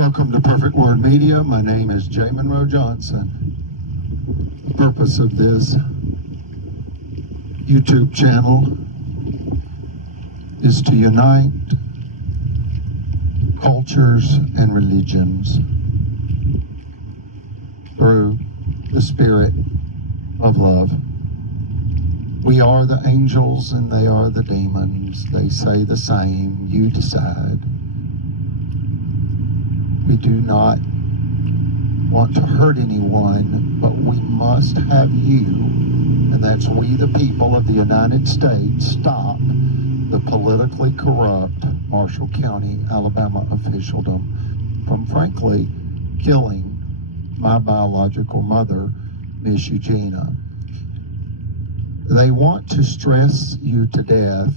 Welcome to Perfect Word Media. My name is J. Monroe Johnson. The purpose of this YouTube channel is to unite cultures and religions through the spirit of love. We are the angels and they are the demons. They say the same, you decide. We do not want to hurt anyone, but we must have you, and that's we the people of the United States, stop the politically corrupt Marshall County, Alabama officialdom from frankly killing my biological mother, Miss Eugenia. They want to stress you to death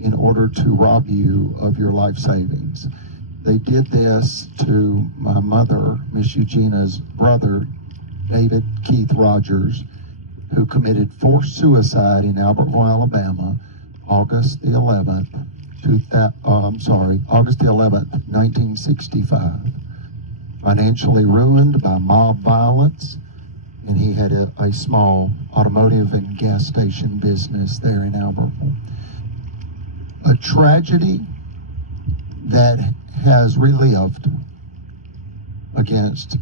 in order to rob you of your life savings. They did this to my mother, Miss Eugenia's brother, David Keith Rogers, who committed forced suicide in Albertville, Alabama, August the 11th, 1965. Financially ruined by mob violence, and he had a small automotive and gas station business there in Albertville. A tragedy that has relived against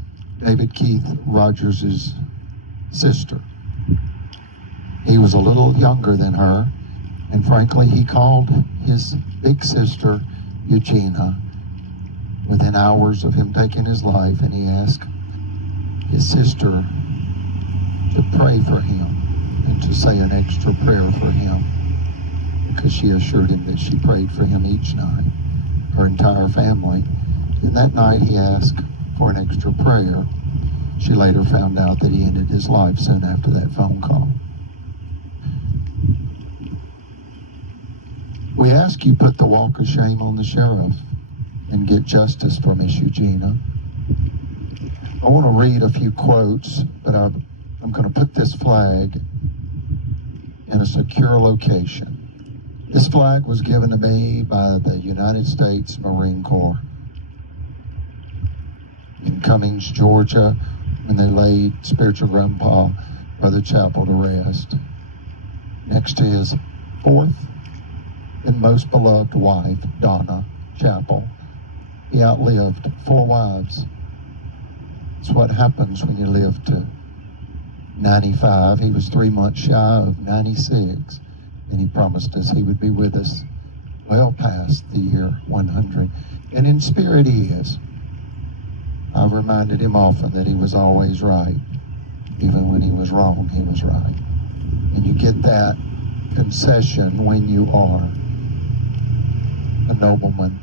David Keith Rogers' sister. He was a little younger than her, and frankly, he called his big sister Eugenia within hours of him taking his life, and he asked his sister to pray for him and to say an extra prayer for him, because she assured him that she prayed for him each night, her entire family. And that night he asked for an extra prayer. She later found out that he ended his life soon after that phone call. We ask you put the walk of shame on the sheriff and get justice for Miss Eugenia. I want to read a few quotes, but I'm going to put this flag in a secure location. This flag was given to me by the United States Marine Corps in Cummings, Georgia, when they laid spiritual grandpa, Brother Chapel, to rest. Next to his fourth and most beloved wife, Donna Chapel. He outlived 4 wives. It's what happens when you live to 95. He was 3 months shy of 96. And he promised us he would be with us well past the year 100. And in spirit he is. I've reminded him often that he was always right. Even when he was wrong, he was right. And you get that concession when you are a nobleman,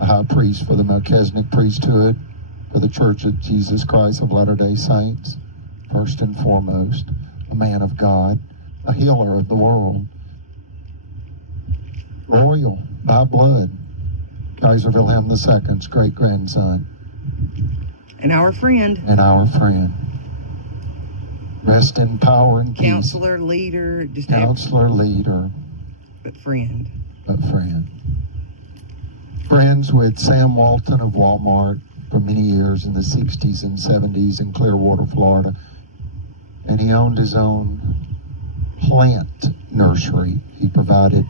a high priest for the Melchizedek priesthood, for the Church of Jesus Christ of Latter-day Saints, first and foremost, a man of God, a healer of the world, royal by blood, Kaiser Wilhelm II's great-grandson. And our friend. And our friend. Rest in power and peace. Counselor, leader. Counselor, leader. But friend. But friend. Friends with Sam Walton of Walmart for many years in the 60s and 70s in Clearwater, Florida. And he owned his own plant nursery. He provided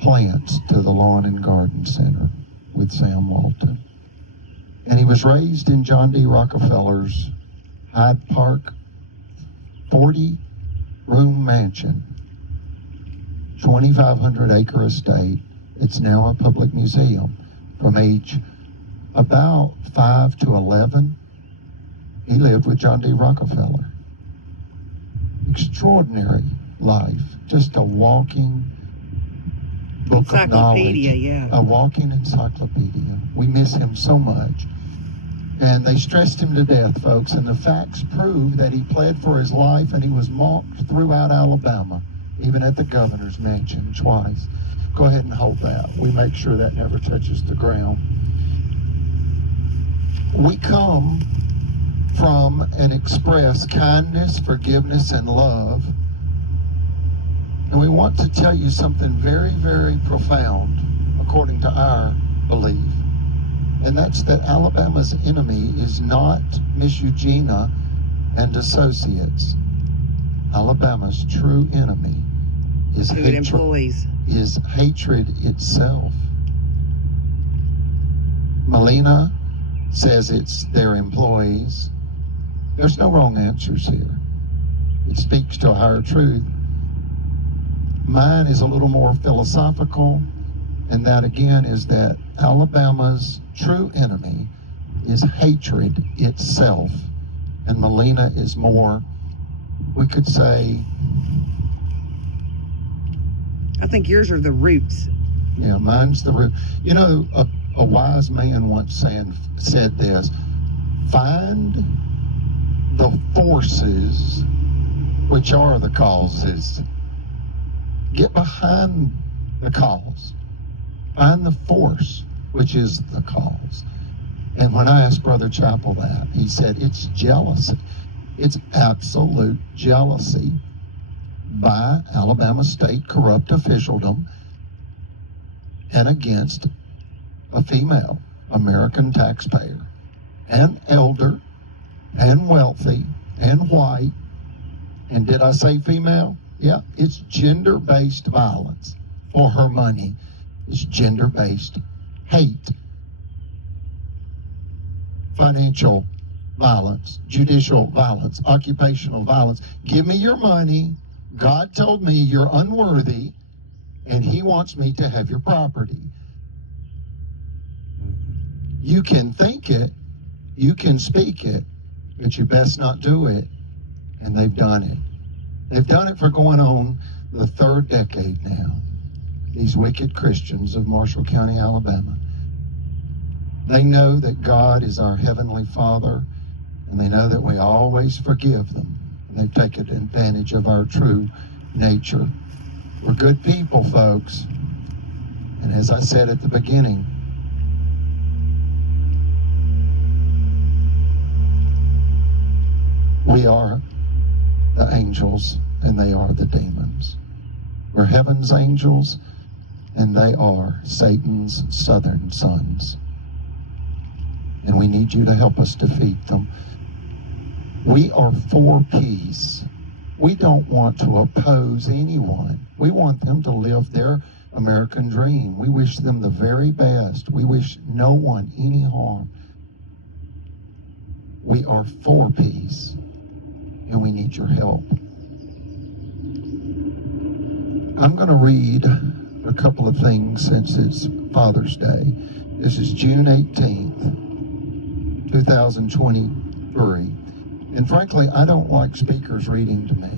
plants to the Lawn and Garden Center with Sam Walton. And he was raised in John D. Rockefeller's Hyde Park 40-room mansion, 2,500-acre estate. It's now a public museum. From age about 5 to 11, he lived with John D. Rockefeller. Extraordinary life, just a walking book of knowledge, a walking encyclopedia. We miss him so much. And they stressed him to death, folks, and the facts prove that he pled for his life, and he was mocked throughout Alabama, even at the governor's mansion twice. Go ahead and hold that. We make sure that never touches the ground. We come from and express kindness, forgiveness, and love. And we want to tell you something very, very profound, according to our belief. And that's that Alabama's enemy is not Miss Eugenia and associates. Alabama's true enemy is Who it employs. hatred itself. Melina says it's their employees. There's no wrong answers here. It speaks to a higher truth. Mine is a little more philosophical, and that again is that Alabama's true enemy is hatred itself. And Melina is more, we could say, I think yours are the roots. yeah, mine's the root. You know, a wise man once said this: find the forces which are the causes. Get behind the cause. Find the force which is the cause. And when I asked Brother Chappell that, he said it's jealousy. It's absolute jealousy by Alabama state corrupt officialdom and against a female American taxpayer, and elder, and wealthy, and white. And did I say female? Yeah, it's gender-based violence for her money. It's gender-based hate. Financial violence, judicial violence, occupational violence. Give me your money. God told me you're unworthy, and he wants me to have your property. You can think it, you can speak it, but you best not do it. And they've done it. They've done it for going on the third decade now. These wicked Christians of Marshall County, Alabama. They know that God is our Heavenly Father, and they know that we always forgive them. And they've taken advantage of our true nature. We're good people, folks. And as I said at the beginning, we are the angels and they are the demons. We're heaven's angels and they are Satan's southern sons. And we need you to help us defeat them. We are for peace. We don't want to oppose anyone. We want them to live their American dream. We wish them the very best. We wish no one any harm. We are for peace, and we need your help. I'm going to read a couple of things since it's Father's Day. This is June 18th, 2023. And frankly, I don't like speakers reading to me.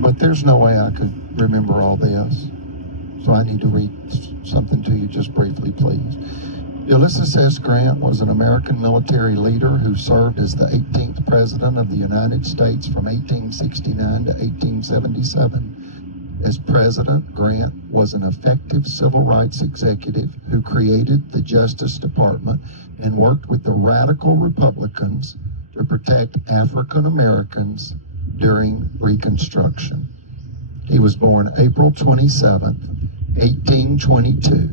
But there's no way I could remember all this. So I need to read something to you just briefly, please. Ulysses S. Grant was an American military leader who served as the 18th President of the United States from 1869 to 1877. As President, Grant was an effective civil rights executive who created the Justice Department and worked with the radical Republicans to protect African Americans during Reconstruction. He was born April 27, 1822.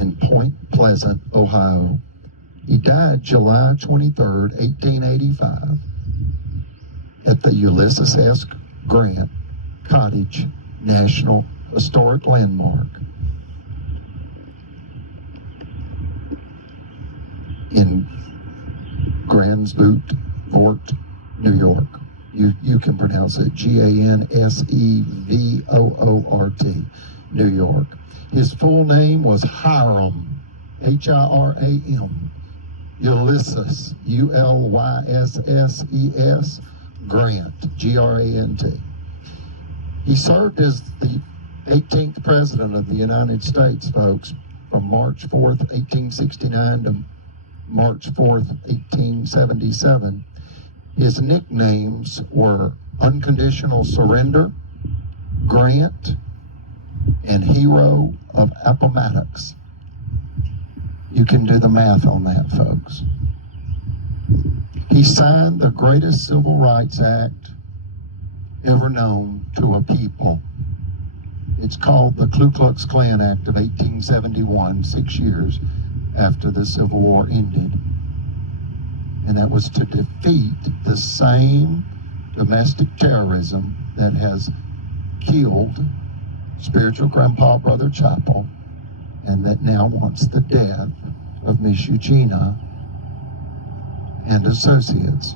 in Point Pleasant, Ohio. He died July 23, 1885, at the Ulysses S. Grant Cottage National Historic Landmark in Gransvoort, New York. You can pronounce it Gansevort, New York. His full name was Hiram, Hiram, Ulysses, Ulysses, Grant, Grant. He served as the 18th President of the United States, folks, from March 4th, 1869 to March 4th, 1877. His nicknames were Unconditional Surrender, Grant, and Hero of Appomattox. You can do the math on that, folks. He signed the greatest civil rights act ever known to a people. It's called the Ku Klux Klan Act of 1871, 6 years after the Civil War ended. And that was to defeat the same domestic terrorism that has killed spiritual grandpa, Brother Chapel, and that now wants the death of Miss Eugenia and associates.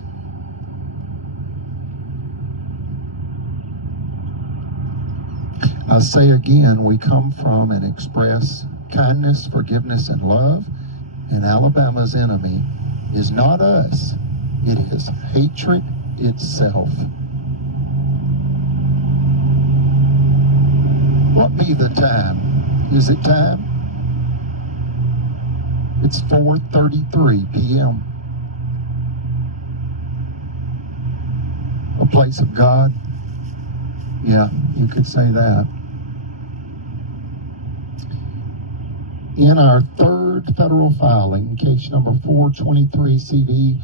I say again, we come from and express kindness, forgiveness, and love, and Alabama's enemy is not us, it is hatred itself. What be the time? Is it time? It's 4:33 p.m. A place of God? Yeah, you could say that. In our third federal filing, case number 423 CV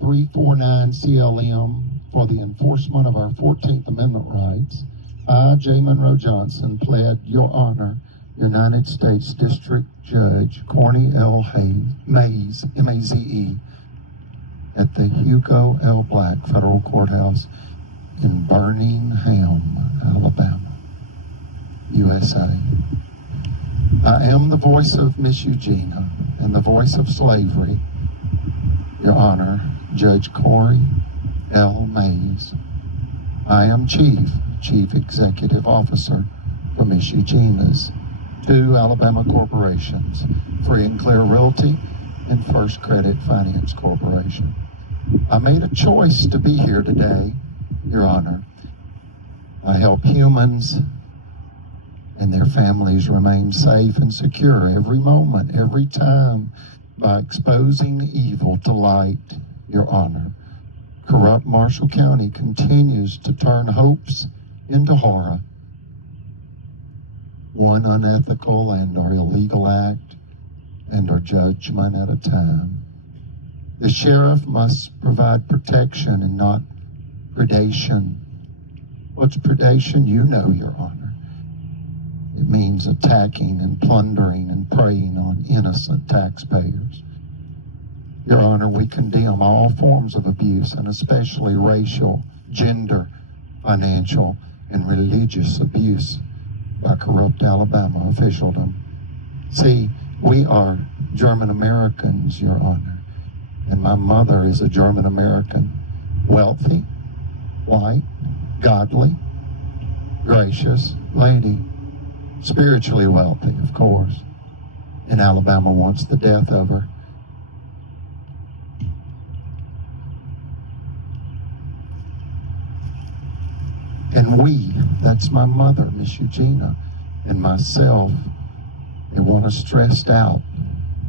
349 CLM, for the enforcement of our 14th Amendment rights, I, J. Monroe Johnson, pled Your Honor, United States District Judge Corny L. Maze, M-A-Z-E, at the Hugo L. Black Federal Courthouse in Birmingham, Alabama, USA. I am the voice of Miss Eugenia and the voice of slavery. Your Honor, Judge Corey L. Mays. I am Chief Executive Officer for Miss Eugenia's two Alabama corporations, Free and Clear Realty and First Credit Finance Corporation. I made a choice to be here today, Your Honor. I help humans and their families remain safe and secure every moment, every time, by exposing evil to light, Your Honor. Corrupt Marshall County continues to turn hopes into horror. One unethical and or illegal act and or judgment at a time. The sheriff must provide protection and not predation. What's predation? You know, Your Honor. It means attacking and plundering and preying on innocent taxpayers. Your Honor, we condemn all forms of abuse, and especially racial, gender, financial, and religious abuse by corrupt Alabama officialdom. See, we are German Americans, Your Honor, and my mother is a German American, wealthy, white, godly, gracious lady, spiritually wealthy, of course, and Alabama wants the death of her. And we, that's my mother, Miss Eugenia, and myself, they want us stressed out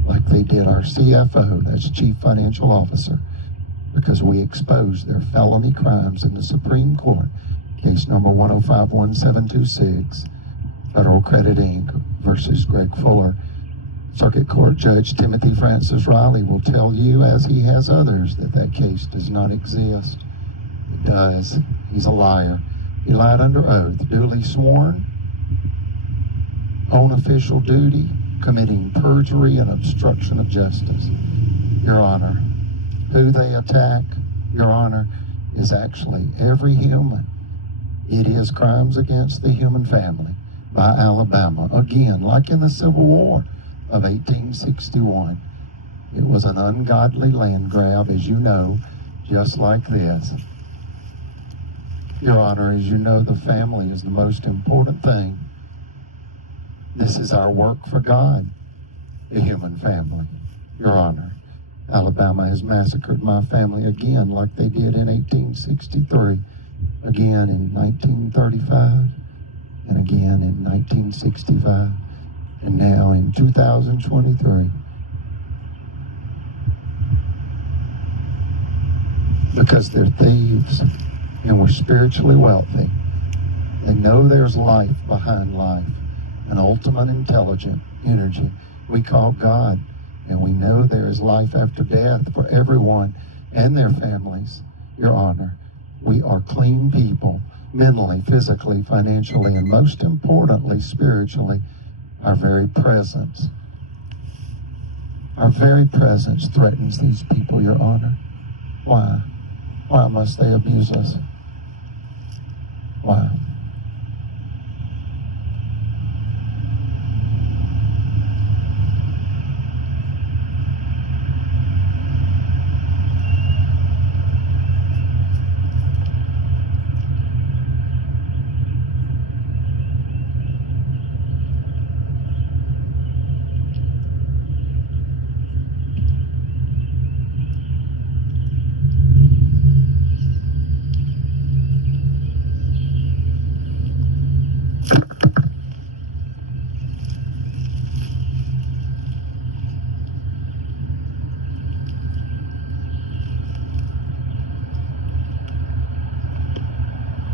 like they did our CFO, that's Chief Financial Officer, because we exposed their felony crimes in the Supreme Court, case number 1051726, Federal Credit Inc. versus Greg Fuller. Circuit Court Judge Timothy Francis Riley will tell you, as he has others, that that case does not exist. It does. He's a liar. He lied under oath, duly sworn, on official duty, committing perjury and obstruction of justice. Your Honor, who they attack, Your Honor, is actually every human. It is crimes against the human family by Alabama. Again, like in the Civil War of 1861. It was an ungodly land grab, as you know, just like this. Your Honor, as you know, the family is the most important thing. This is our work for God, the human family. Your Honor, Alabama has massacred my family again like they did in 1863, again in 1935, and again in 1965, and now in 2023. Because they're thieves and we're spiritually wealthy. They know there's life behind life, an ultimate intelligent energy we call God, and we know there is life after death for everyone and their families. Your Honor, we are clean people mentally, physically, financially, and most importantly, spiritually. Our very presence. Our very presence threatens these people, Your Honor. Why? Why must they abuse us? Why?